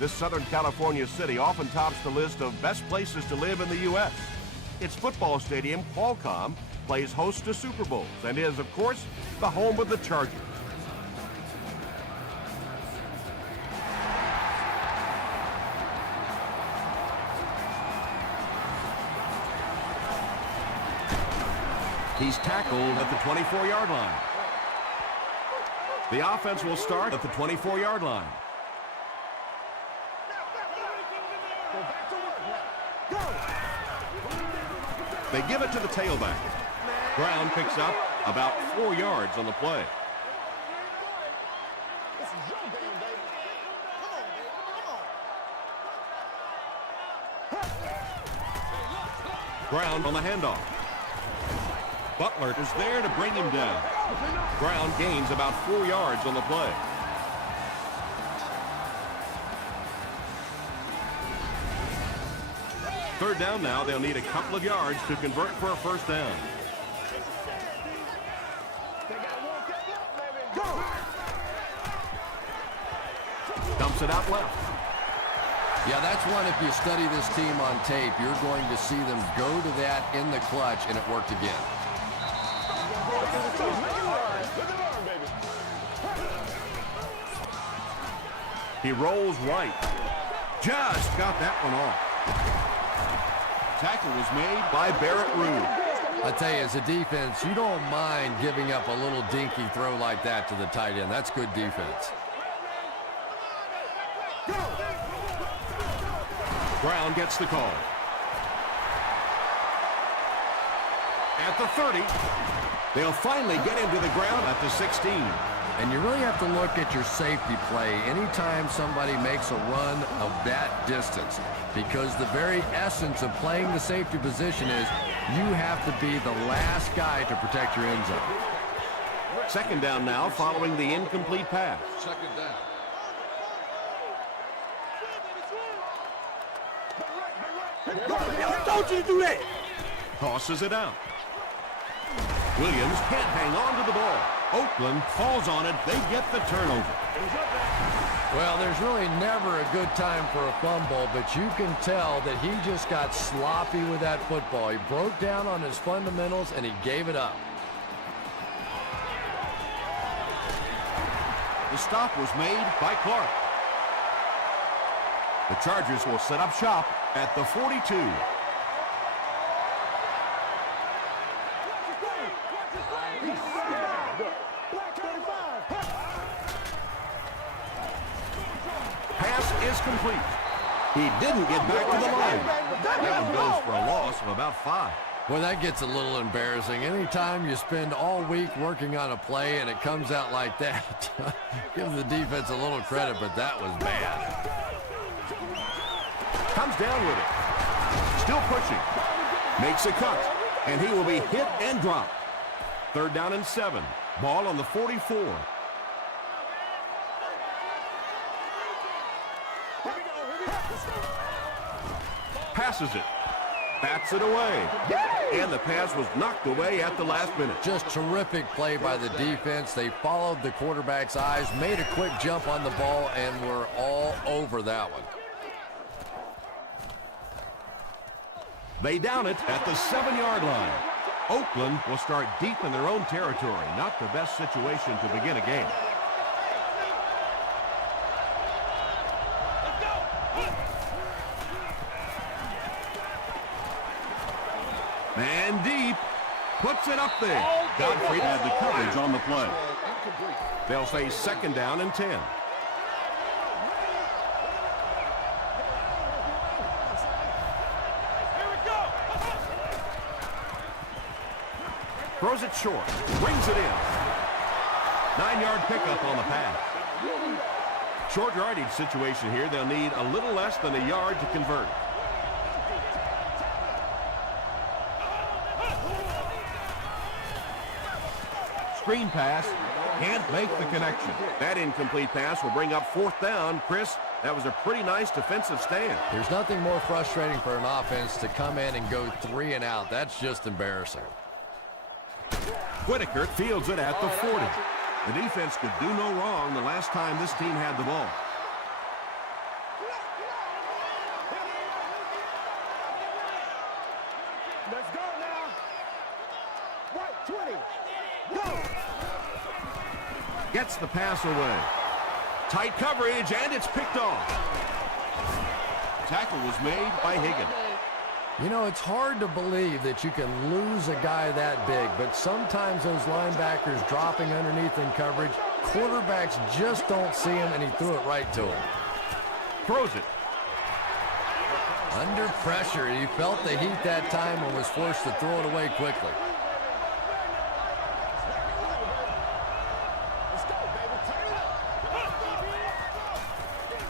This Southern California city often tops the list of best places to live in the U.S. Its football stadium, Qualcomm, plays host to Super Bowls and is, of course, the home of the Chargers. He's tackled at the 24-yard line. The offense will start at the 24-yard line. They give it to the tailback. Brown picks up about 4 yards on the play. Brown on the handoff. Butler is there to bring him down. Brown gains about 4 yards on the play. Third down now. They'll need a couple of yards to convert for a first down. Dumps it out left. Yeah, that's one, if you study this team on tape, you're going to see them go to that in the clutch, and it worked again. He rolls right. Just got that one off. Tackle was made by Barrett Ruud. I tell you, as a defense, you don't mind giving up a little dinky throw like that to the tight end. That's good defense. Brown gets the call. At the 30. They'll finally get him to the ground at the 16. And you really have to look at your safety play anytime somebody makes a run of that distance, because the very essence of playing the safety position is you have to be the last guy to protect your end zone. Second down now following the incomplete pass. Second down. Don't you do that! Tosses it out. Williams can't hang on to the ball. Oakland falls on it. They get the turnover. Well, there's really never a good time for a fumble, but you can tell that he just got sloppy with that football. He broke down on his fundamentals, and he gave it up. The stop was made by Clark. The Chargers will set up shop at the 42. Is complete. He didn't get back to the line. That one goes for a loss of about 5. Well, that gets a little embarrassing. Anytime you spend all week working on a play and it comes out like that, give the defense a little credit, but that was bad. Comes down with it. Still pushing. Makes a cut. And he will be hit and dropped. Third down and 7. Ball on the 44. Passes it. Bats it away. And the pass was knocked away at the last minute. Just terrific play by the defense. They followed the quarterback's eyes, made a quick jump on the ball, and were all over that one. They down it at the 7-yard line. Oakland will start deep in their own territory. Not the best situation to begin a game. Man deep. Puts it up there. Godfrey had the coverage on the play. They'll say second down and 10. Throws it short. Brings it in. 9-yard pickup on the pass. Short yardage situation here. They'll need a little less than a yard to convert. Screen pass, can't make the connection. That incomplete pass will bring up fourth down. Chris, that was a pretty nice defensive stand. There's nothing more frustrating for an offense to come in and go 3 and out. That's just embarrassing. Whitaker fields it at the 40. The defense could do no wrong the last time this team had the ball. Let's go now. Right, 20. Go. Gets the pass away. Tight coverage, and it's picked off. Tackle was made by Higgins. You know, it's hard to believe that you can lose a guy that big, but sometimes those linebackers dropping underneath in coverage, quarterbacks just don't see him, and he threw it right to him. Throws it. Under pressure, he felt the heat that time and was forced to throw it away quickly.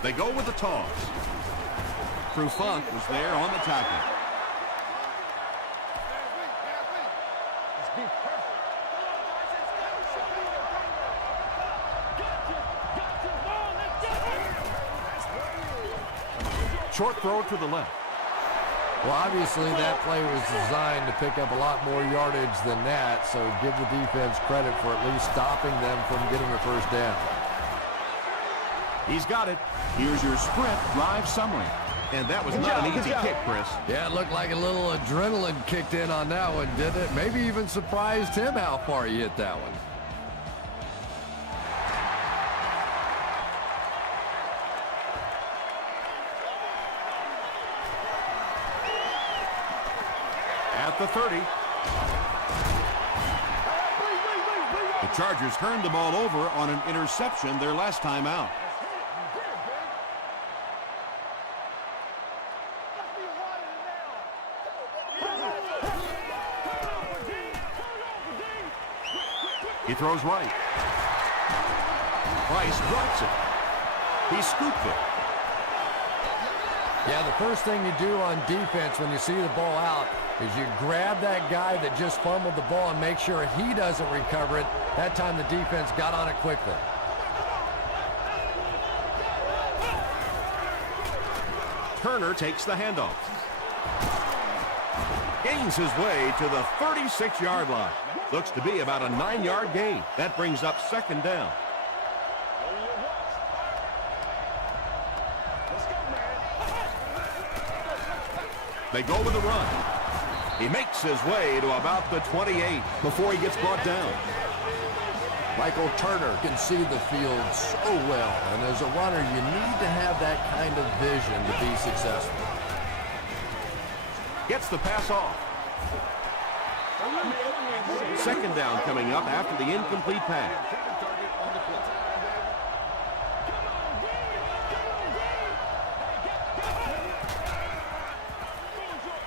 They go with the toss. Trufant was there on the tackle. Short throw to the left. Well, obviously that play was designed to pick up a lot more yardage than that, so give the defense credit for at least stopping them from getting a first down. He's got it. Here's your sprint drive summary. And that was not an easy kick, Chris. Yeah, it looked like a little adrenaline kicked in on that one, didn't it? Maybe even surprised him how far he hit that one. At the 30. The Chargers turned the ball over on an interception their last time out. He throws right. Price drops it. He scooped it. Yeah, the first thing you do on defense when you see the ball out is you grab that guy that just fumbled the ball and make sure he doesn't recover it. That time the defense got on it quickly. Turner takes the handoff. Gains his way to the 36-yard line. Looks to be about a 9-yard gain. That brings up second down. They go with the run. He makes his way to about the 28 before he gets brought down. Michael Turner can see the field so well, and as a runner, you need to have that kind of vision to be successful. Gets the pass off. Second down coming up after the incomplete pass.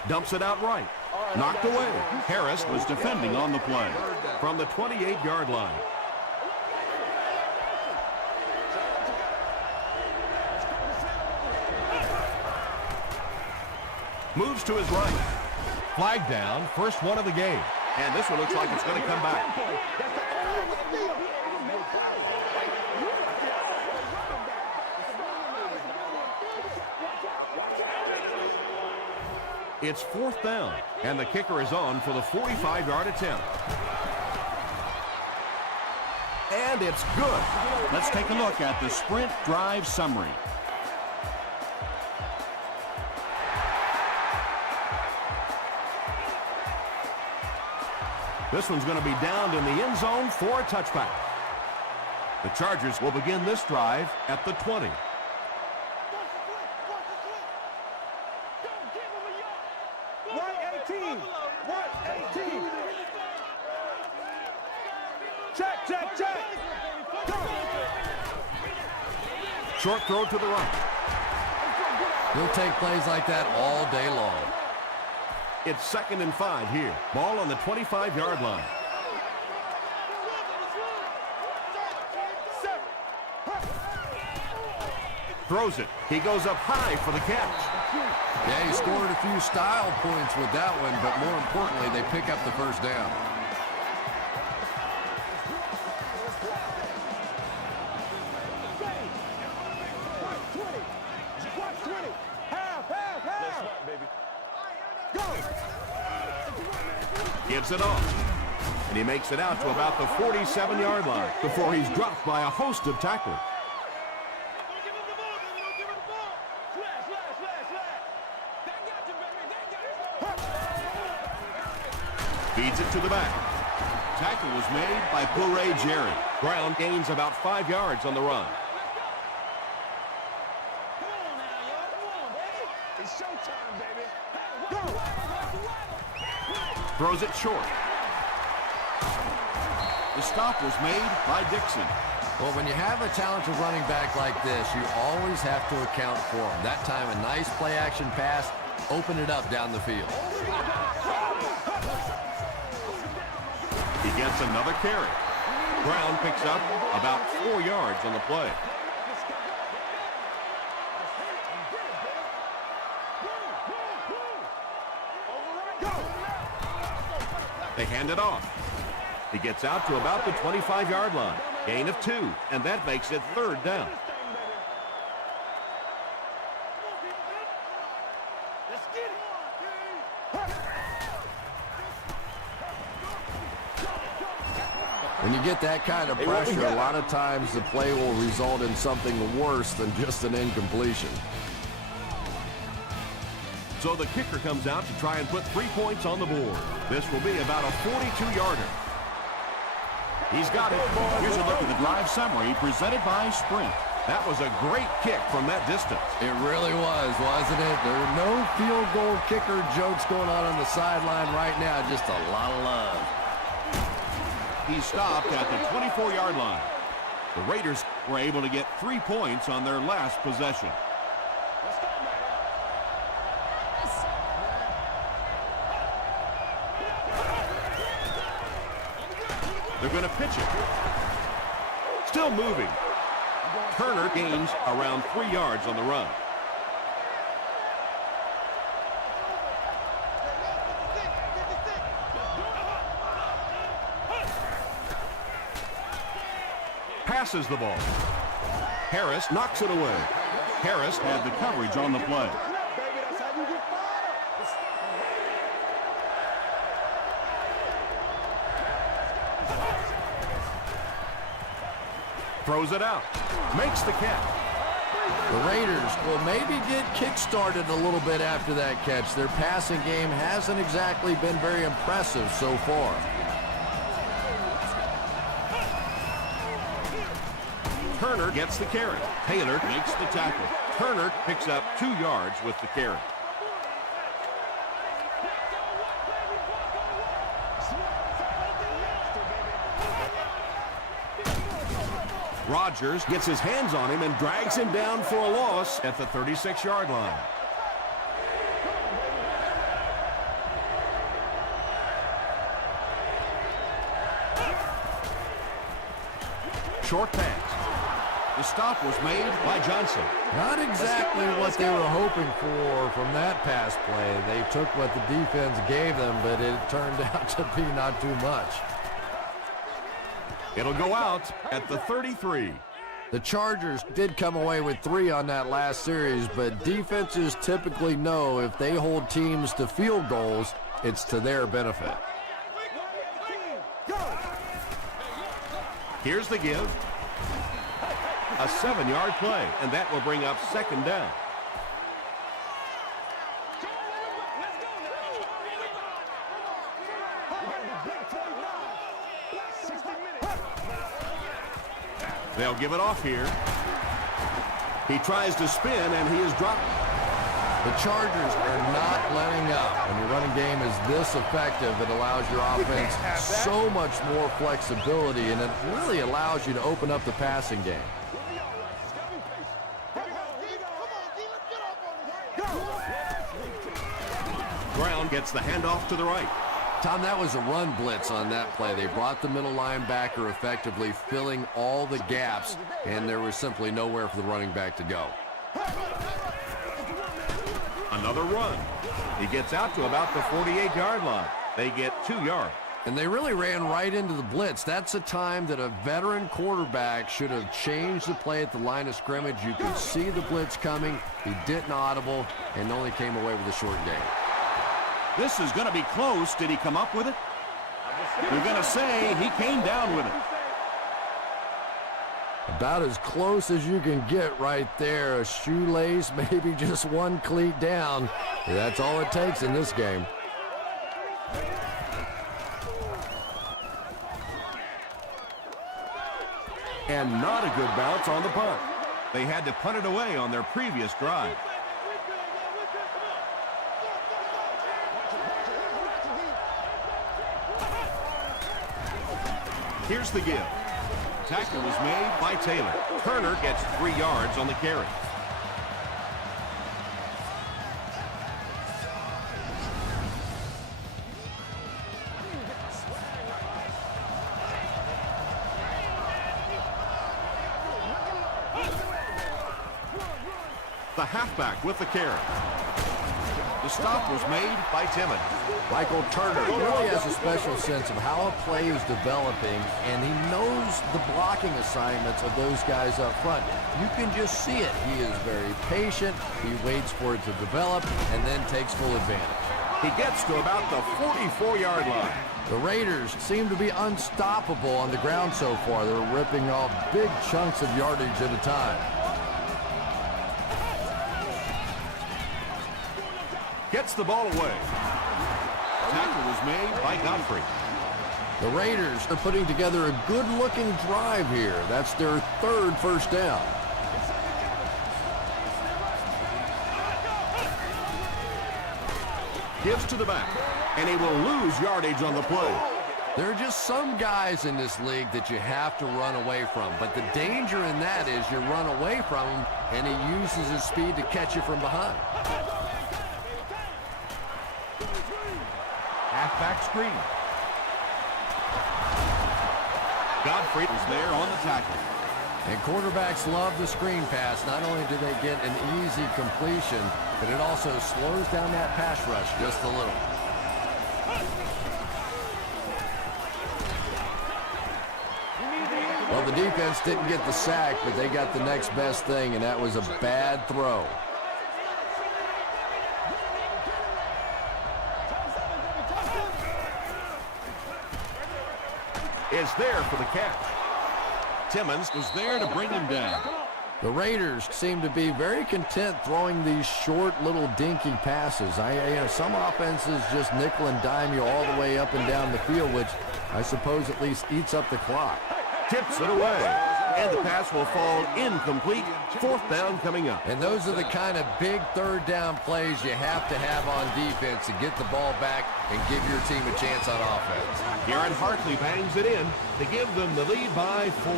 Dumps it out right. Knocked away. Harris was defending on the play from the 28-yard line. Moves to his right. Flag down, first one of the game. And this one looks like it's going to come back. It's fourth down, and the kicker is on for the 45-yard attempt. And it's good. Let's take a look at the sprint drive summary. This one's going to be downed in the end zone for a touchback. The Chargers will begin this drive at the 20. Short throw to the right. He'll take plays like that all day long. It's 2nd and 5 here. Ball on the 25-yard line. Throws it. He goes up high for the catch. Yeah, he scored a few style points with that one, but more importantly, they pick up the first down. Gives it off. And he makes it out to about the 47-yard line before he's dropped by a host of tacklers. Feeds it to the back. Tackle was made by Puré Jerry. Brown gains about 5 yards on the run. It's showtime, baby. Go! Throws it short. The stop was made by Dixon. Well, when you have a talented running back like this, you always have to account for him. That time, a nice play-action pass opened it up down the field. He gets another carry. Brown picks up about 4 yards on the play. They hand it off. He gets out to about the 25-yard line. Gain of 2, and that makes it 3rd down. When you get that kind of pressure, a lot of times the play will result in something worse than just an incompletion. So the kicker comes out to try and put 3 points on the board. This will be about a 42-yarder. He's got it. Here's a look at the drive summary presented by Sprint. That was a great kick from that distance. It really was, wasn't it? There are no field goal kicker jokes going on the sideline right now. Just a lot of love. He stopped at the 24-yard line. The Raiders were able to get 3 points on their last possession. They're going to pitch it. Still moving. Turner gains around 3 yards on the run. Passes the ball. Harris knocks it away. Harris had the coverage on the play. Throws it out. Makes the catch. The Raiders will maybe get kick-started a little bit after that catch. Their passing game hasn't exactly been very impressive so far. Turner gets the carry. Taylor makes the tackle. Turner picks up 2 yards with the carry. Rodgers gets his hands on him and drags him down for a loss at the 36-yard line. Short pass. The stop was made by Johnson. Not exactly what they were hoping for from that pass play. They took what the defense gave them, but it turned out to be not too much. It'll go out at the 33. The Chargers did come away with 3 on that last series, but defenses typically know if they hold teams to field goals, it's to their benefit. Here's the give. A 7-yard play, and that will bring up 2nd down. They'll give it off here. He tries to spin, and he is dropped. The Chargers are not letting up. When your running game is this effective, it allows your offense so much more flexibility, and it really allows you to open up the passing game. Brown gets the handoff to the right. Tom, that was a run blitz on that play. They brought the middle linebacker effectively filling all the gaps, and there was simply nowhere for the running back to go. Another run. He gets out to about the 48-yard line. They get 2 yards. And they really ran right into the blitz. That's a time that a veteran quarterback should have changed the play at the line of scrimmage. You could see the blitz coming. He didn't audible and only came away with a short gain. This is going to be close. Did he come up with it? We're going to say he came down with it. About as close as you can get right there. A shoelace, maybe just one cleat down. That's all it takes in this game. and not a good bounce on the punt. They had to punt it away on their previous drive. Here's the give. Tackle was made by Taylor. Turner gets 3 yards on the carry. The halfback with the carry. The stop was made by Timmons. Michael Turner really has a special sense of how a play is developing, and he knows the blocking assignments of those guys up front. You can just see it. He is very patient. He waits for it to develop and then takes full advantage. He gets to about the 44-yard line. The Raiders seem to be unstoppable on the ground so far. They're ripping off big chunks of yardage at a time. Gets the ball away. Tackle was made by Godfrey. The Raiders are putting together a good-looking drive here. That's their 3rd first down. Gives to the back, and he will lose yardage on the play. There are just some guys in this league that you have to run away from, but the danger in that is you run away from him, and he uses his speed to catch you from behind. Halfback screen. Godfrey is there on the tackle. And quarterbacks love the screen pass. Not only do they get an easy completion, but it also slows down that pass rush just a little. Well, the defense didn't get the sack, but they got the next best thing, and that was a bad throw. Is there for the catch. Timmons was there to bring him down. The Raiders seem to be very content throwing these short little dinky passes. Some offenses just nickel and dime you all the way up and down the field, which I suppose at least eats up the clock. Tips it away, and the pass will fall incomplete. 4th down coming up. And those are the kind of big 3rd down plays you have to have on defense to get the ball back and give your team a chance on offense. Garrett Hartley bangs it in to give them the lead by 4.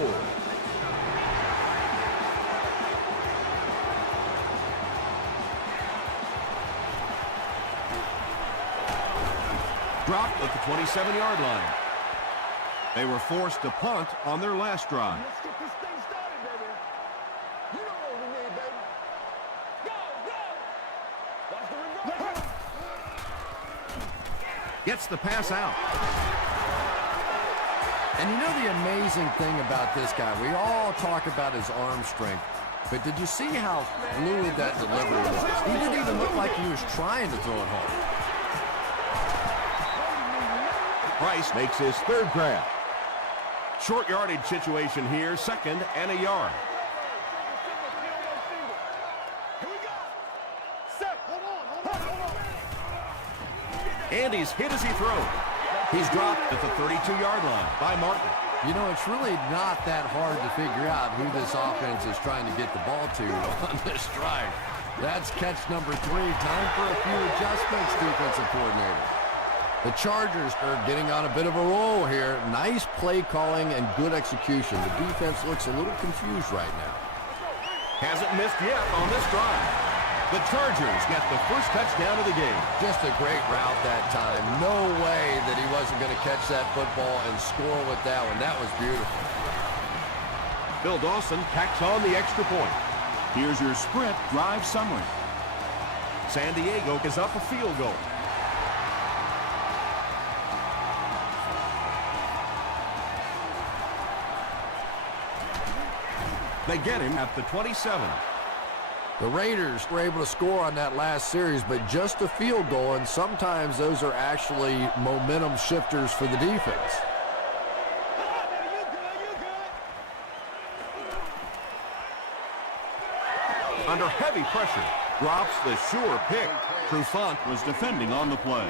Dropped at the 27-yard line. They were forced to punt on their last drive. Let's get this thing started, baby. You know what we need, baby. Go, go. Watch the reverse. Gets the pass out. And you know the amazing thing about this guy, we all talk about his arm strength, but did you see how fluid that delivery was? He didn't even look like he was trying to throw it home. Price makes his 3rd grab. Short yardage situation here, 2nd and a yard. Here we go. Set. Hold on. And he's hit as he throws. He's dropped at the 32-yard line by Martin. You know, it's really not that hard to figure out who this offense is trying to get the ball to on this drive. That's catch number 3. Time for a few adjustments, defensive coordinator. The Chargers are getting on a bit of a roll here. Nice play calling and good execution. The defense looks a little confused right now. Hasn't missed yet on this drive. The Chargers get the first touchdown of the game. Just a great route that time. No way that he wasn't going to catch that football and score with that one. That was beautiful. Bill Dawson tacks on the extra point. Here's your sprint drive summary. San Diego is up a field goal. They get him at the 27. The Raiders were able to score on that last series, but just a field goal, and sometimes those are actually momentum shifters for the defense. Under heavy pressure, drops the sure pick. Trufant was defending on the play.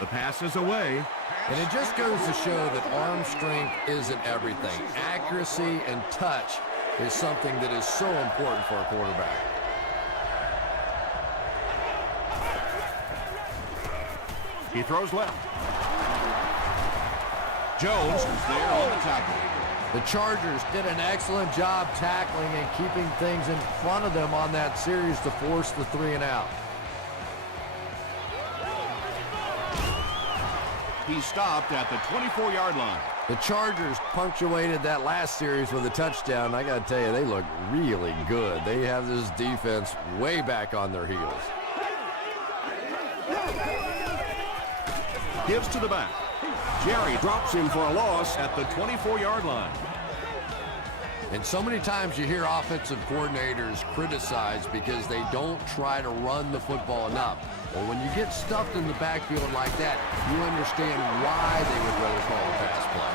The pass is away. And it just goes to show that arm strength isn't everything. Accuracy and touch is something that is so important for a quarterback. He throws left. Jones is there on the tackle. The Chargers did an excellent job tackling and keeping things in front of them on that series to force the 3-and-out. He stopped at the 24-yard line. The Chargers punctuated that last series with a touchdown. I got to tell you, they look really good. They have this defense way back on their heels. Gives to the back. Jerry drops him for a loss at the 24-yard line. And so many times you hear offensive coordinators criticized because they don't try to run the football enough. Well, when you get stuffed in the backfield like that, you understand why they would rather call a pass play.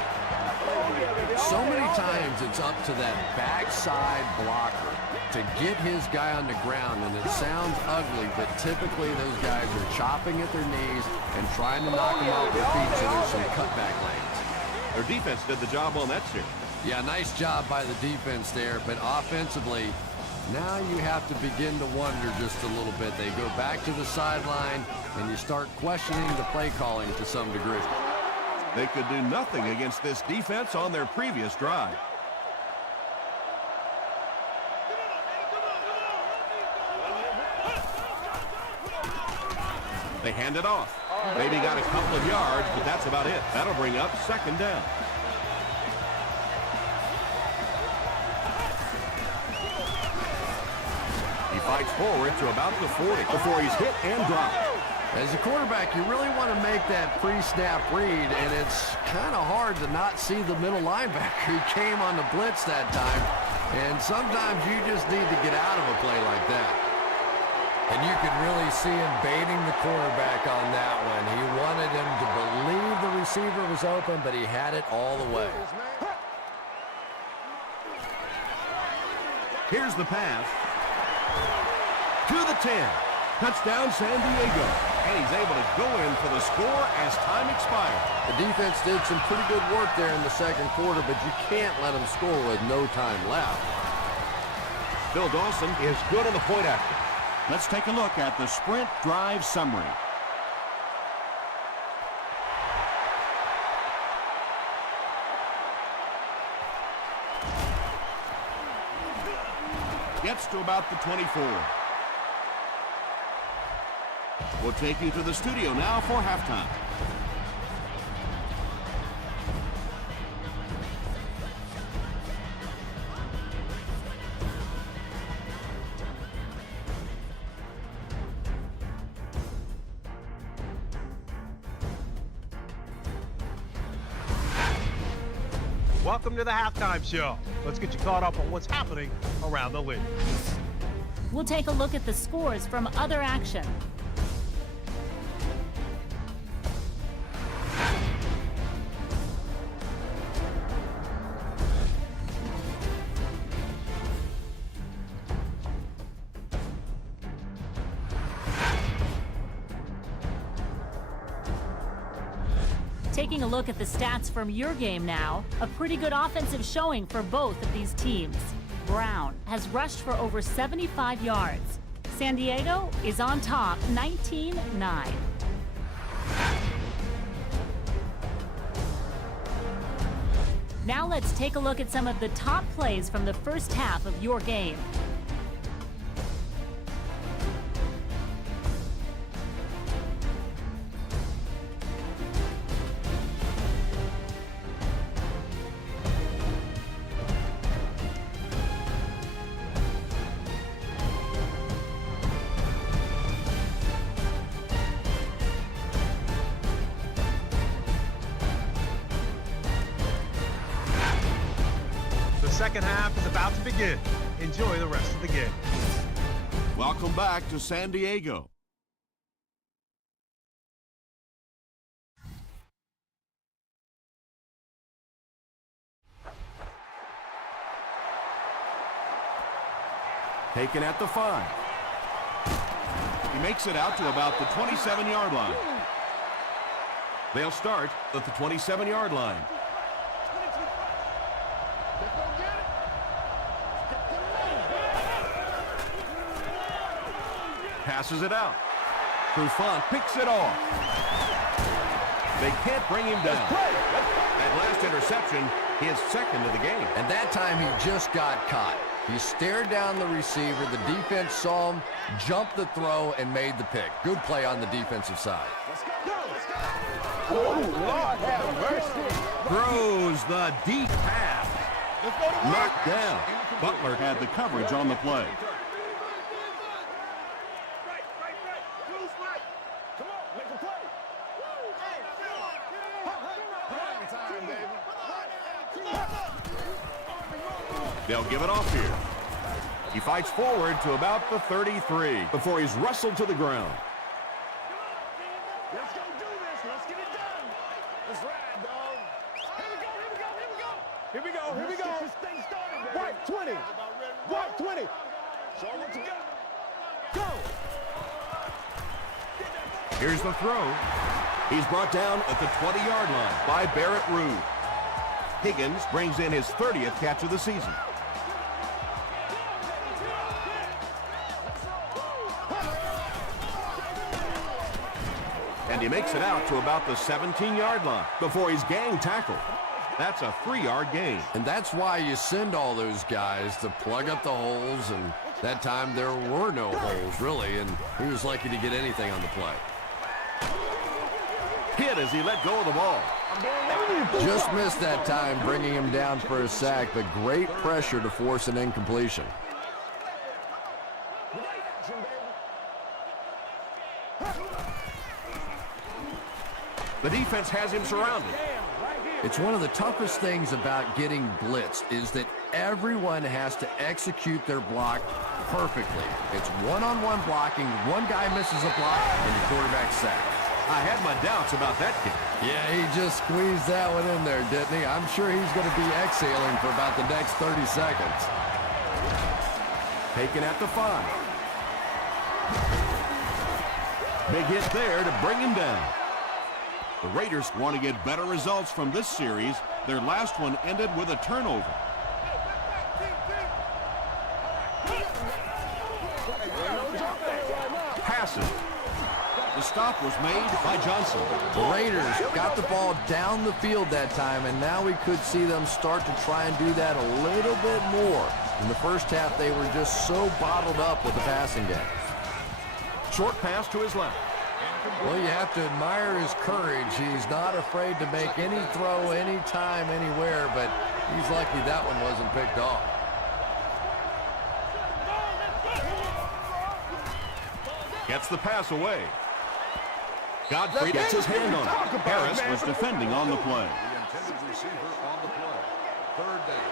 So many times it's up to that backside blocker to get his guy on the ground, and it sounds ugly, but typically those guys are chopping at their knees and trying to knock them off their feet so there's some cutback lanes. Their defense did the job on that series. Yeah, nice job by the defense there, but offensively, now you have to begin to wonder just a little bit. They go back to the sideline, and you start questioning the play calling to some degree. They could do nothing against this defense on their previous drive. They hand it off. Maybe got a couple of yards, but that's about it. That'll bring up second down. He fights forward to about the 40 before he's hit and dropped. As a quarterback, you really want to make that pre-snap read, and it's kind of hard to not see the middle linebacker who came on the blitz that time. And sometimes you just need to get out of a play like that. And you could really see him baiting the quarterback on that one. He wanted him to believe the receiver was open, but he had it all the way. Here's the pass. To the 10. Touchdown, San Diego. And he's able to go in for the score as time expired. The defense did some pretty good work there in the second quarter, but you can't let them score with no time left. Phil Dawson is good on the point after. Let's take a look at the sprint drive summary. Gets to about the 24. We'll take you to the studio now for halftime. Welcome to the halftime show. Let's get you caught up on what's happening around the league. We'll take a look at the scores from other action. Taking a look at the stats from your game now, a pretty good offensive showing for both of these teams. Brown has rushed for over 75 yards. San Diego is on top, 19-9. Now let's take a look at some of the top plays from the first half of your game. Second half is about to begin. Enjoy the rest of the game. Welcome back to San Diego. Taken at the 5. He makes it out to about the 27-yard line. They'll start at the 27-yard line. Let's go get it. Passes it out. Trufant picks it off. They can't bring him down. That last interception, his second of the game. And that time he just got caught. He stared down the receiver. The defense saw him, jumped the throw, and made the pick. Good play on the defensive side. Oh, Lord have mercy. Throws the deep pass. Knocked down. Butler had the coverage on the play. Come on, make a play. Prime time, baby. They'll give it off here. He fights forward to about the 33 before he's wrestled to the ground. Let's go do this. Let's get it done. Let's ride, dog. Here we go. Here we go. This thing started, baby. White 20. White 20. Show them what you got. Go. Here's the throw. He's brought down at the 20-yard line by Barrett Ruud. Higgins brings in his 30th catch of the season. And he makes it out to about the 17-yard line before he's gang tackled. That's a 3-yard gain. And that's why you send all those guys to plug up the holes, and that time there were no holes, really, and he was lucky to get anything on the play. Hit as he let go of the ball. Just missed that time, bringing him down for a sack, but great pressure to force an incompletion. The defense has him surrounded. It's one of the toughest things about getting blitzed is that everyone has to execute their block perfectly. It's one-on-one blocking, one guy misses a block, and the quarterback's sacked. I had my doubts about that kick. Yeah, he just squeezed that one in there, didn't he? I'm sure he's going to be exhaling for about the next 30 seconds. Taken at the 5. Big hit there to bring him down. The Raiders want to get better results from this series. Their last one ended with a turnover. Passes. The stop was made by Johnson. The Raiders got the ball down the field that time, and now we could see them start to try and do that a little bit more. In the first half, they were just so bottled up with the passing game. Short pass to his left. Well, you have to admire his courage. He's not afraid to make any throw, anytime, anywhere, but he's lucky that one wasn't picked off. Gets the pass away. Godfrey gets his hand on it. Harris was defending on the play. The intended receiver on the play. Third down.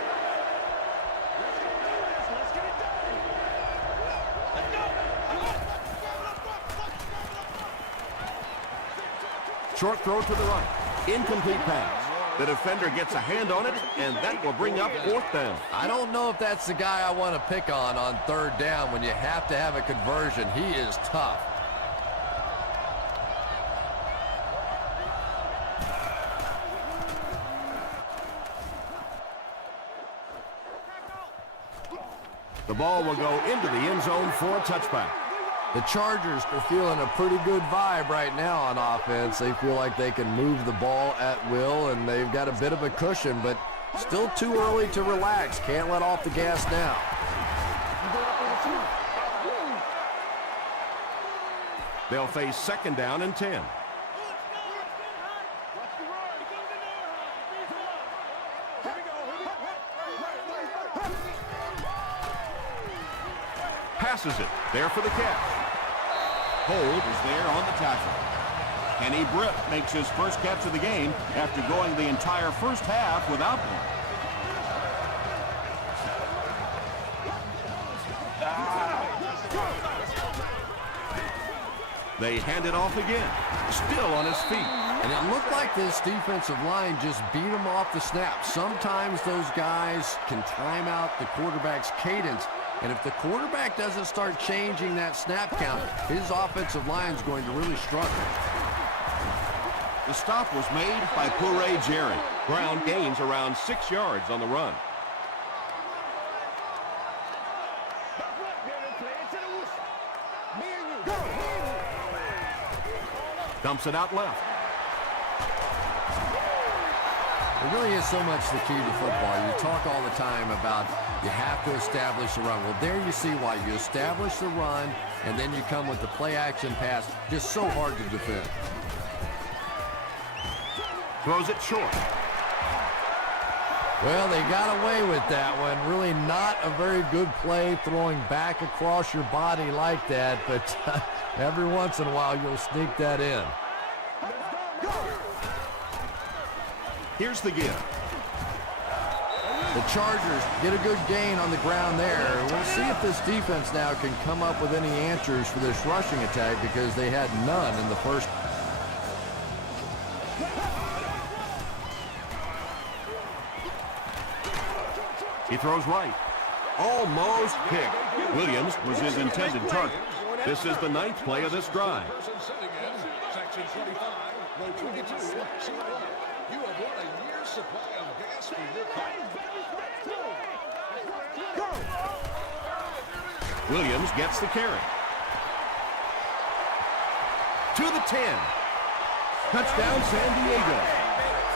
Short throw to the right. Incomplete pass. The defender gets a hand on it, and that will bring up 4th down. I don't know if that's the guy I want to pick on 3rd down when you have to have a conversion. He is tough. The ball will go into the end zone for a touchback. The Chargers are feeling a pretty good vibe right now on offense. They feel like they can move the ball at will, and they've got a bit of a cushion, but still too early to relax. Can't let off the gas now. They'll face 2nd down and 10. Passes it. There for the catch. Hold is there on the tackle. Kenny Britt makes his first catch of the game after going the entire first half without one. They hand it off again. Still on his feet. And it looked like this defensive line just beat him off the snap. Sometimes those guys can time out the quarterback's cadence. And if the quarterback doesn't start changing that snap count, his offensive line is going to really struggle. The stop was made by Puree Jerry. Brown gains around 6 yards on the run. Dumps it out left. It really is so much the key to football. You talk all the time about you have to establish the run. Well, there you see why. You establish the run, and then you come with the play-action pass. Just so hard to defend. Throws it short. Well, they got away with that one. Really not a very good play throwing back across your body like that, but every once in a while you'll sneak that in. Here's the give. The Chargers get a good gain on the ground there. We'll see if this defense now can come up with any answers for this rushing attack because they had none in the first. He throws right. Almost picked. Williams was his intended target. This is the 9th play of this drive. Section 25, row 22. You have won a year's supply of gas for your car. Williams gets the carry. To the 10. Touchdown, San Diego.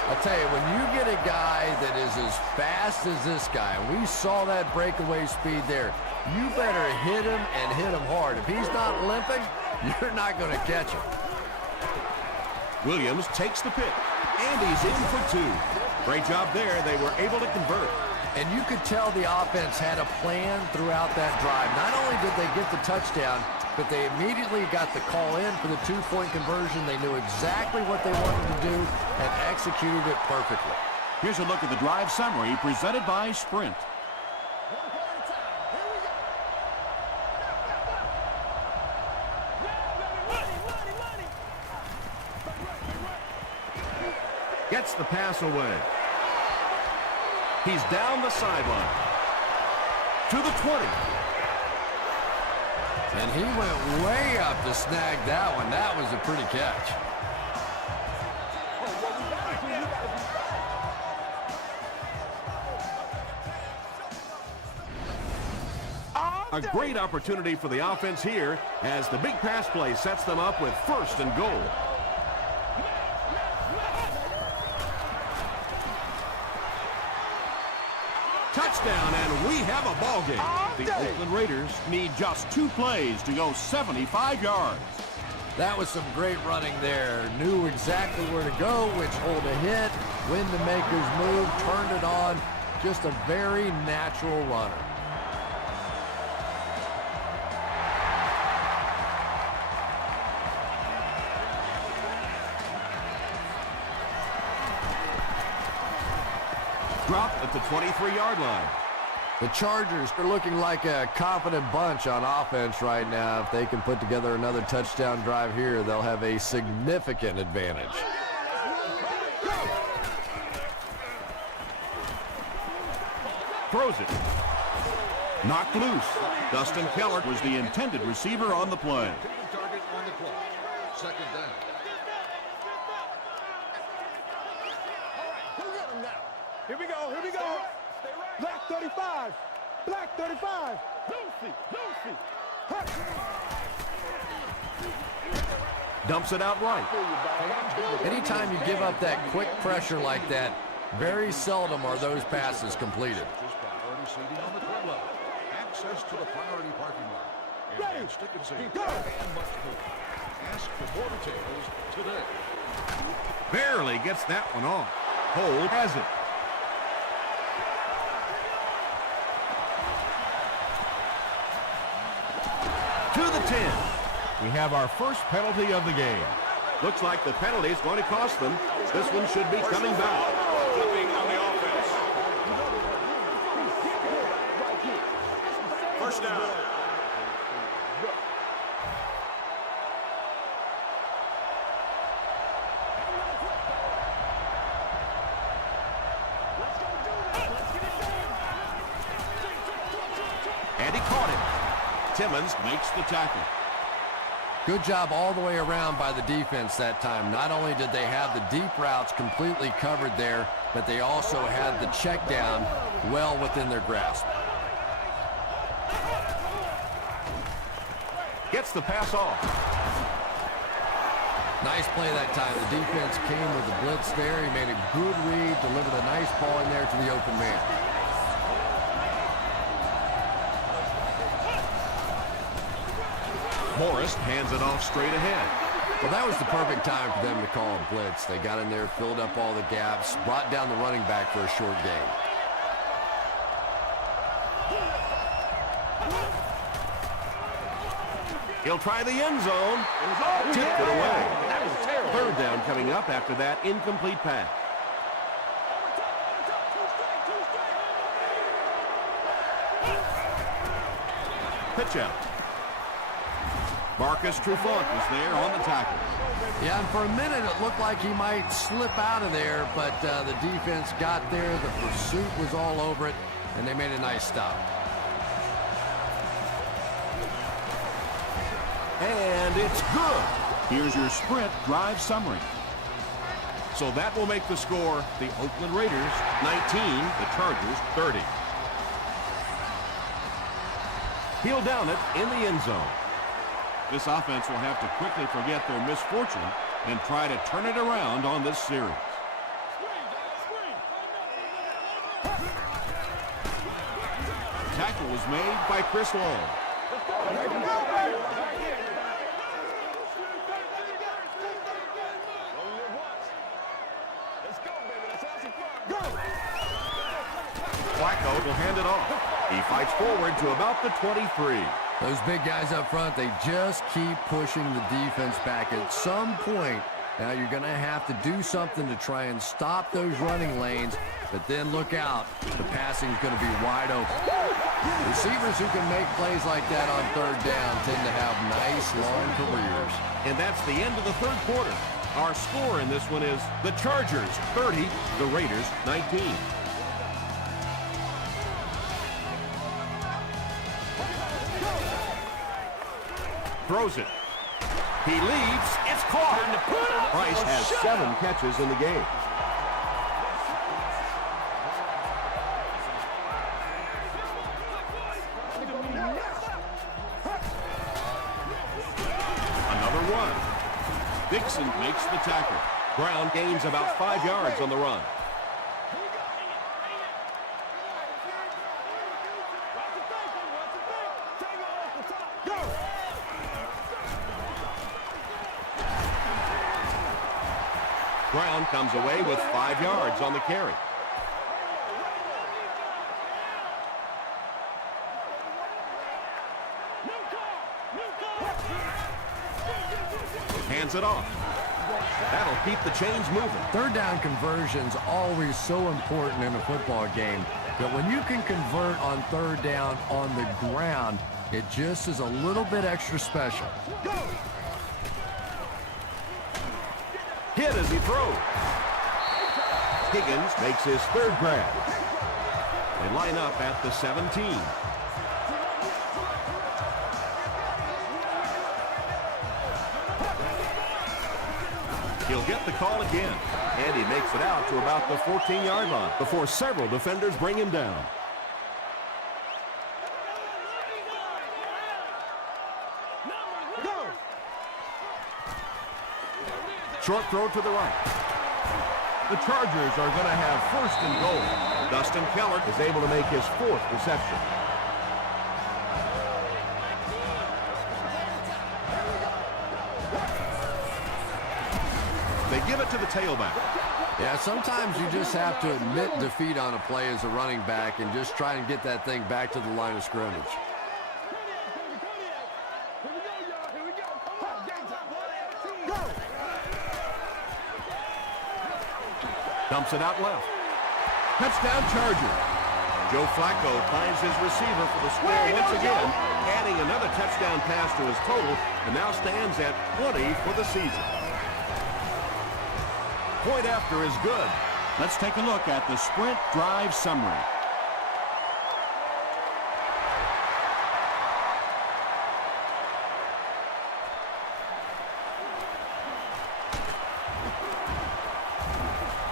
I'll tell you, when you get a guy that is as fast as this guy, we saw that breakaway speed there, you better hit him and hit him hard. If he's not limping, you're not going to catch him. Williams takes the pick, and he's in for 2. Great job there. They were able to convert. And you could tell the offense had a plan throughout that drive. Not only did they get the touchdown, but they immediately got the call in for the 2-point conversion. They knew exactly what they wanted to do and executed it perfectly. Here's a look at the drive summary presented by Sprint. Gets the pass away. He's down the sideline. To the 20. And he went way up to snag that one. That was a pretty catch. A great opportunity for the offense here as the big pass play sets them up with 1st and goal. Touchdown, and we have a ball game. The Oakland Raiders need just 2 plays to go 75 yards. That was some great running there. Knew exactly where to go, which hole to hit, when to make his move, turned it on. Just a very natural runner. Dropped at the 23-yard line. The Chargers are looking like a confident bunch on offense right now. If they can put together another touchdown drive here, they'll have a significant advantage. Throws it. Knocked loose. Dustin Keller was the intended receiver on the play. Target on the clock. 2nd down. Here we go, here we go. Black 35. Black 35. Lucy, Lucy. Dumps it out right. Anytime you give up that quick pressure like that, very seldom are those passes completed. Priority seating on the club level. Access to the priority parking lot. Ready. Stick and seat. Go. And much more. Ask for more details today. Barely gets that one off. Hold has it. To the 10. We have our first penalty of the game. Looks like the penalty is going to cost them. This one should be coming back. Flipping on the offense. First down. And he caught him. Timmons makes the tackle. Good job all the way around by the defense that time. Not only did they have the deep routes completely covered there, but they also had the check down well within their grasp. Gets the pass off. Nice play that time. The defense came with the blitz there. He made a good read, delivered a nice ball in there to the open man. Morris hands it off straight ahead. Well, that was the perfect time for them to call a blitz. They got in there, filled up all the gaps, brought down the running back for a short gain. He'll try the end zone. Tipped it away. That was terrible. Third down coming up after that incomplete pass. Pitch out. Marcus Trufant is there on the tackle. Yeah, and for a minute it looked like he might slip out of there, but the defense got there. The pursuit was all over it, and they made a nice stop. And it's good. Here's your sprint drive summary. So that will make the score the Oakland Raiders 19, the Chargers 30. He'll down it in the end zone. This offense will have to quickly forget their misfortune and try to turn it around on this series. The tackle was made by Chris Long. Flacco will hand it off. He fights forward to about the 23. Those big guys up front, they just keep pushing the defense back. At some point, now you're going to have to do something to try and stop those running lanes, but then look out. The passing is going to be wide open. Receivers who can make plays like that on third down tend to have nice, long careers. And that's the end of the third quarter. Our score in this one is the Chargers 30, the Raiders 19. Throws it. He leads. It's caught. Price has 7 catches in the game. Another one. Dixon makes the tackle. Brown gains about 5 yards on the run. Brown comes away with 5 yards on the carry. Hands it off. That'll keep the chains moving. Third down conversion's always so important in a football game, but when you can convert on third down on the ground, it just is a little bit extra special. Hit as he throws. Higgins makes his third grab. They line up at the 17. He'll get the call again, and he makes it out to about the 14-yard line before several defenders bring him down. Short throw to the right. The Chargers are going to have first and goal. Dustin Keller is able to make his 4th reception. They give it to the tailback. Yeah, sometimes you just have to admit defeat on a play as a running back and just try and get that thing back to the line of scrimmage. Dumps it out left. Touchdown Chargers. Joe Flacco finds his receiver for the score once again, adding another touchdown pass to his total, and now stands at 20 for the season. Point after is good. Let's take a look at the sprint drive summary.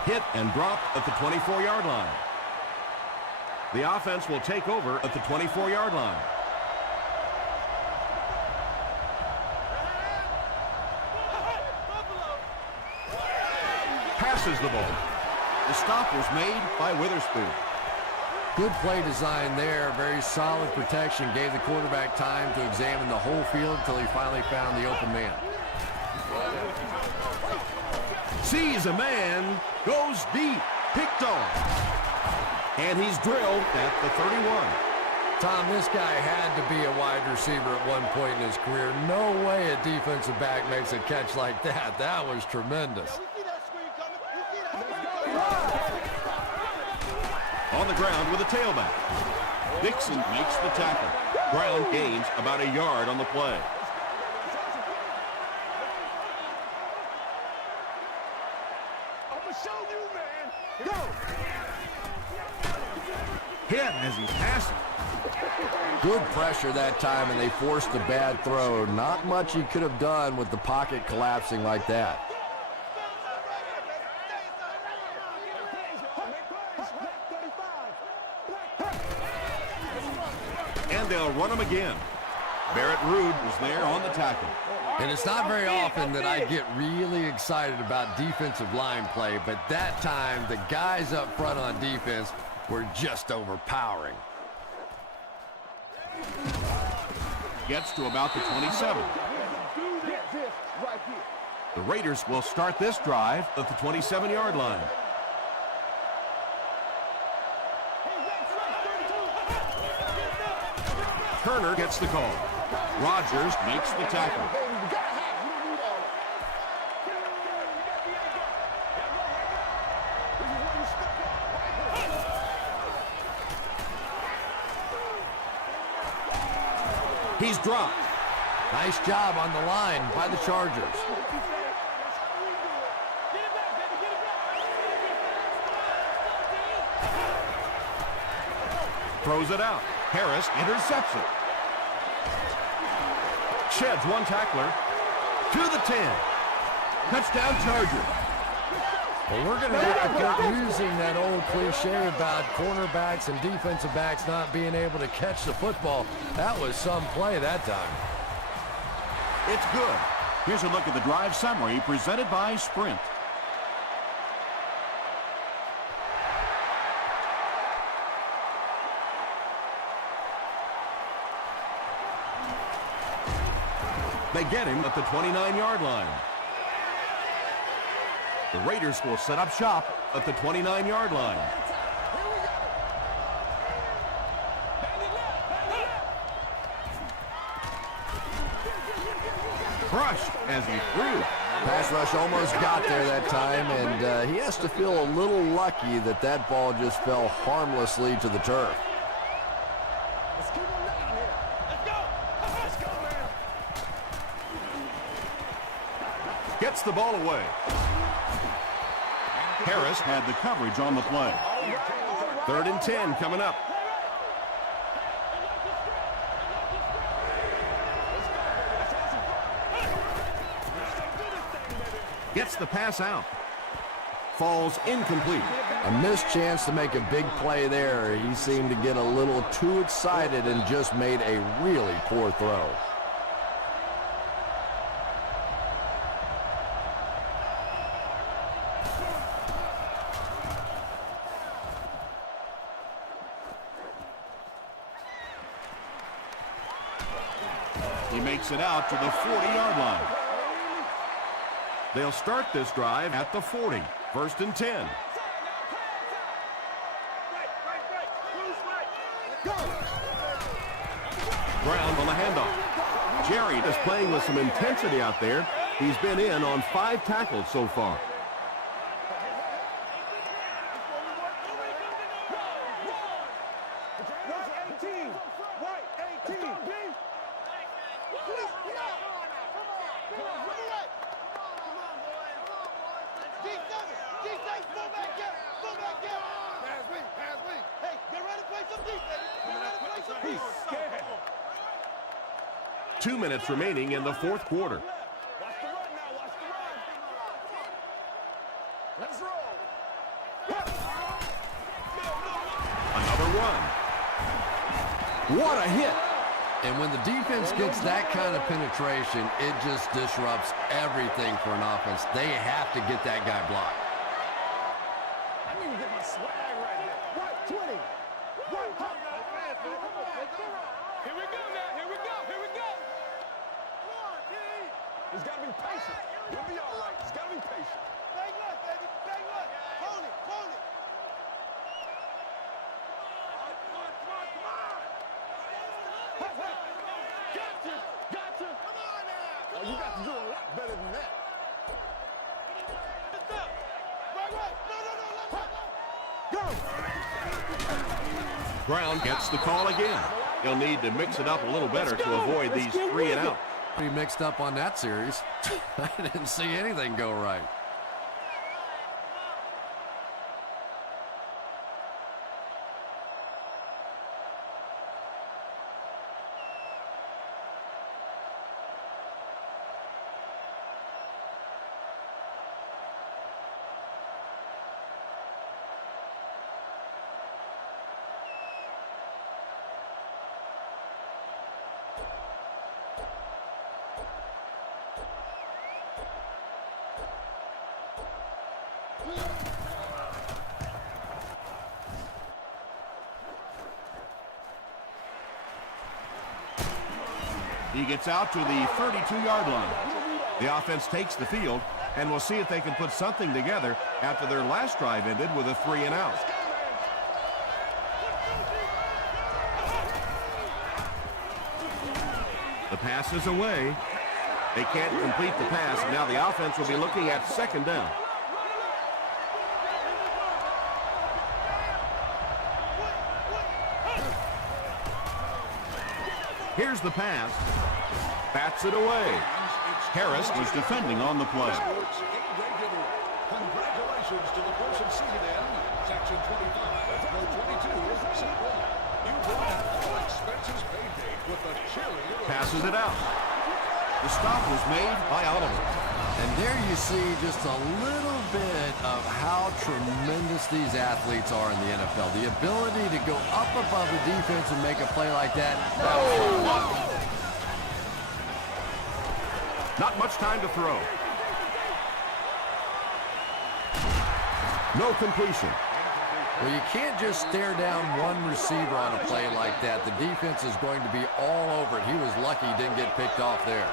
Hit and dropped at the 24-yard line. The offense will take over at the 24-yard line. Passes the ball. The stop was made by Witherspoon. Good play design there. Very solid protection. Gave the quarterback time to examine the whole field until he finally found the open man. Sees a man. Goes deep. Picked off. And he's drilled at the 31. Tom, this guy had to be a wide receiver at one point in his career. No way a defensive back makes a catch like that. That was tremendous. On the ground with a tailback. Dixon makes the tackle. Brown gains about a yard on the play. I'm gonna show you, man. Go. Hit as he's passing. Good pressure that time, and they forced a bad throw. Not much he could have done with the pocket collapsing like that. And they'll run him again. Barrett Ruud was there on the tackle. And it's not very often that I get really excited about defensive line play, but that time the guys up front on defense were just overpowering. Gets to about the 27. The Raiders will start this drive at the 27-yard line. Turner gets the call. Rodgers makes the tackle. He's dropped. Nice job on the line by the Chargers. Throws it out. Harris intercepts it. Sheds one tackler to the 10. Touchdown Chargers. Well, we're going to have to quit using that old cliche about cornerbacks and defensive backs not being able to catch the football. That was some play that time. It's good. Here's a look at the drive summary presented by Sprint. They get him at the 29-yard line. The Raiders will set up shop at the 29-yard line. Crushed as he threw. Pass rush almost got there that time, and he has to feel a little lucky that that ball just fell harmlessly to the turf. Let's keep him down here. Let's go. Let's go, man. Gets the ball away. Harris had the coverage on the play. 3rd and 10 coming up. Gets the pass out. Falls incomplete. A missed chance to make a big play there. He seemed to get a little too excited and just made a really poor throw. He makes it out to the 40-yard line. They'll start this drive at the 40. 1st and 10. Brown on the handoff. Jerry is playing with some intensity out there. He's been in on 5 tackles so far. He's scared. 2 minutes remaining in the 4th quarter. Watch the run now. Watch the run. Let's roll. Another one. What a hit. And when the defense gets that kind of penetration, it just disrupts everything for an offense. They have to get that guy blocked. I need to get my swag right here. Right, 20. Right, here we go now. Here we go. Here we go. Come on, D. He's got to be patient. We'll be all right. He's got to be patient. Bang left, baby. Bang left. Hold it. Hold it. Gotcha! Gotcha! Come on now! Oh, you got to do a lot better than that. Right. Go! Brown gets the call again. He'll need to mix it up a little better to avoid these 3 and out. Pretty mixed up on that series. I didn't see anything go right. He gets out to the 32-yard line. The offense takes the field, and we'll see if they can put something together after their last drive ended with a 3 and out. The pass is away. They can't complete the pass, and now the offense will be looking at 2nd down. Here's the pass. Bats it away. Harris was defending on the play. Congratulations to the person seated in Section 25, row 22, seat 1. You brought an all-expenses paid date with the cheerleader. Passes it out. The stop was made by Oliver. And there you see just a little bit of how tremendous these athletes are in the NFL. The ability to go up above the defense and make a play like that. Not much time to throw. No completion. Well, you can't just stare down one receiver on a play like that. The defense is going to be all over it. He was lucky he didn't get picked off there.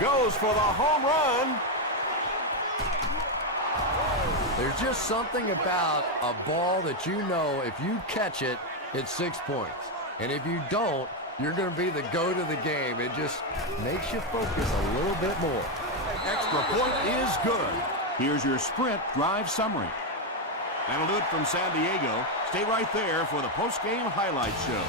Goes for the home run. There's just something about a ball that you know if you catch it, it's 6 points. And if you don't, you're going to be the goat of the game. It just makes you focus a little bit more. Extra point is good. Here's your Sprint drive summary. That'll do it from San Diego. Stay right there for the post-game highlight show.